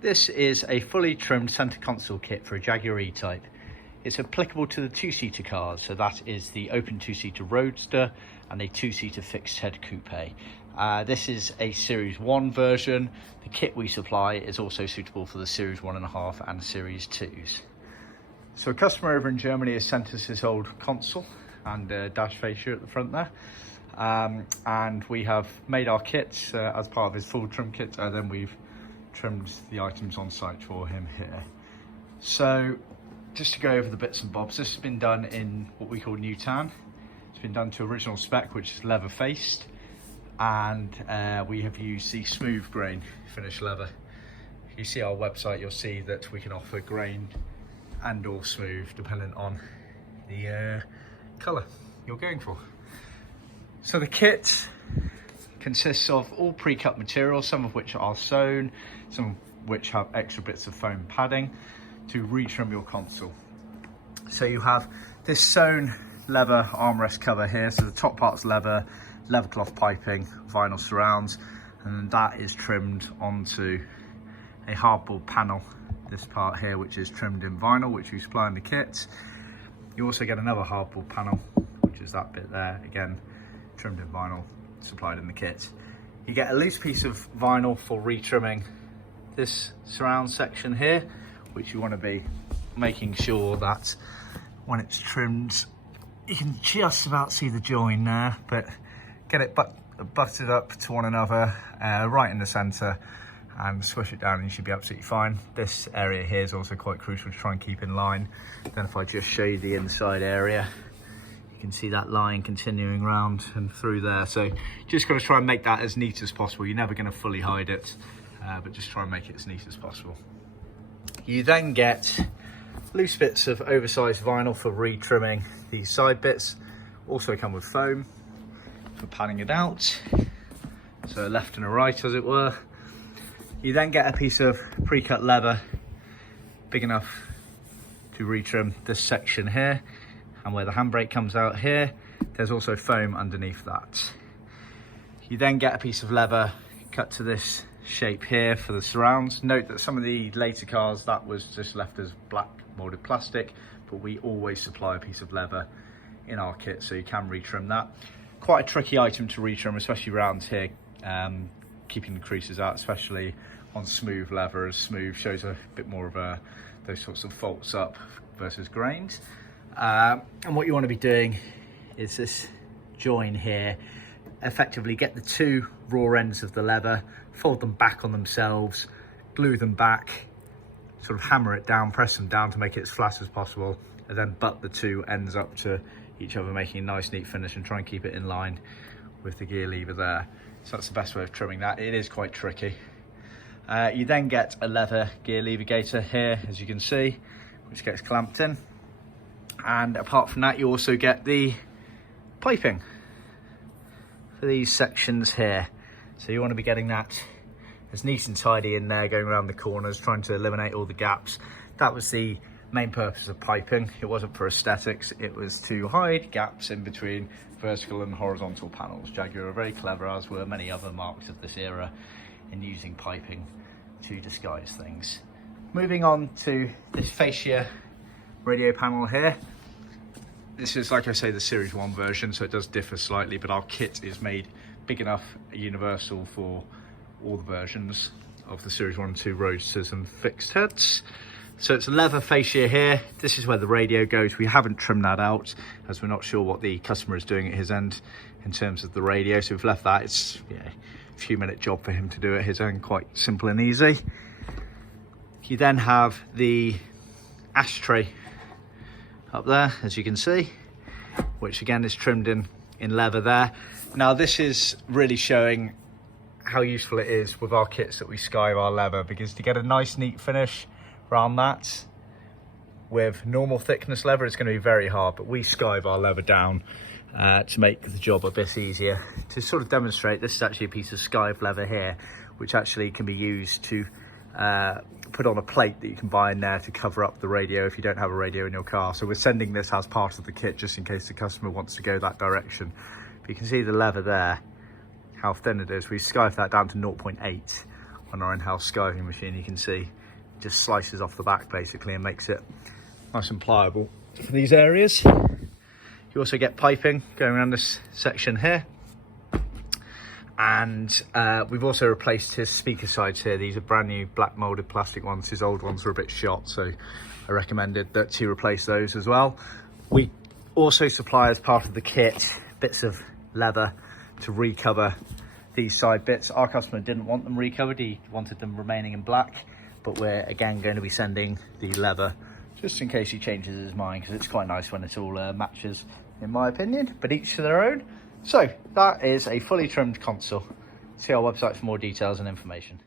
This is a fully trimmed centre console kit for a Jaguar E Type. It's applicable to the two-seater cars, so that is the open two-seater Roadster and a two-seater fixed head coupe. This is a Series 1 version. The kit we supply is also suitable for the Series 1.5 and Series 2s. So a customer over in Germany has sent us his old console and dash fascia at the front there. And we have made our kits as part of his full trim kit, and then we've trimmed the items on site for him here. So just to go over the bits and bobs, this has been done in what we call new tan. It's been done to original spec, which is leather faced, and we have used the smooth grain finish leather. If you see our website, you'll see that we can offer grain and or smooth depending on the colour you're going for. So the kit consists of all pre-cut materials, some of which are sewn, some of which have extra bits of foam padding to retrim your console. So you have this sewn leather armrest cover here, so the top part's leather, leather cloth piping, vinyl surrounds, and that is trimmed onto a hardboard panel, this part here, which is trimmed in vinyl, which we supply in the kit. You also get another hardboard panel, which is that bit there, again trimmed in vinyl, supplied in the kit. You get a loose piece of vinyl for retrimming this surround section here, which you want to be making sure that when it's trimmed, you can just about see the join there, but get it butted up to one another right in the center and swish it down and you should be absolutely fine. This area here is also quite crucial to try and keep in line. Then if I just show you the inside area, you can see that line continuing round and through there. So just got to try and make that as neat as possible. You're never going to fully hide it, but just try and make it as neat as possible. You then get loose bits of oversized vinyl for retrimming these side bits. Also come with foam for padding it out. So a left and a right, as it were. You then get a piece of pre-cut leather big enough to retrim this section here. And where the handbrake comes out here, there's also foam underneath that. You then get a piece of leather cut to this shape here for the surrounds. Note that some of the later cars, that was just left as black molded plastic, but we always supply a piece of leather in our kit, so you can retrim that. Quite a tricky item to retrim, especially around here, keeping the creases out, especially on smooth leather, as smooth shows a bit more of those sorts of faults up versus grains. And what you want to be doing is this join here, effectively get the two raw ends of the leather, fold them back on themselves, glue them back, sort of hammer it down, press them down to make it as flat as possible, and then butt the two ends up to each other, making a nice neat finish, and try and keep it in line with the gear lever there. So that's the best way of trimming that. It is quite tricky. You then get a leather gear lever gaiter here, as you can see, which gets clamped in. And apart from that, you also get the piping for these sections here. So you want to be getting that as neat and tidy in there, going around the corners, trying to eliminate all the gaps. That was the main purpose of piping. It wasn't for aesthetics, it was to hide gaps in between vertical and horizontal panels. Jaguar are very clever, as were many other marques of this era, in using piping to disguise things. Moving on to this fascia radio panel here. This is, like I say, the Series 1 version, so it does differ slightly, but our kit is made big enough, universal for all the versions of the Series 1 and 2 Roadsters and fixed heads. So it's a leather fascia here. This is where the radio goes. We haven't trimmed that out, as we're not sure what the customer is doing at his end in terms of the radio, so we've left that. It's a few minute job for him to do at his end, quite simple and easy. You then have the ashtray up there, as you can see, which again is trimmed in leather there. Now this is really showing how useful it is with our kits that we skive our leather, because to get a nice neat finish around that with normal thickness leather, it's going to be very hard, but we skive our leather down to make the job a bit easier. To sort of demonstrate, this is actually a piece of skived leather here, which actually can be used to put on a plate that you can buy in there to cover up the radio if you don't have a radio in your car. So we're sending this as part of the kit just in case the customer wants to go that direction. But you can see the leather there, how thin it is. We skived that down to 0.8 on our in-house skiving machine. You can see it just slices off the back basically and makes it nice and pliable for these areas. You also get piping going around this section here. And we've also replaced his speaker sides here. These are brand new black molded plastic ones. His old ones were a bit shot, so I recommended that he replace those as well. We also supply, as part of the kit, bits of leather to recover these side bits. Our customer didn't want them recovered, he wanted them remaining in black, but we're again going to be sending the leather just in case he changes his mind, because it's quite nice when it all matches, in my opinion, but each to their own. So that is a fully trimmed console. See our website for more details and information.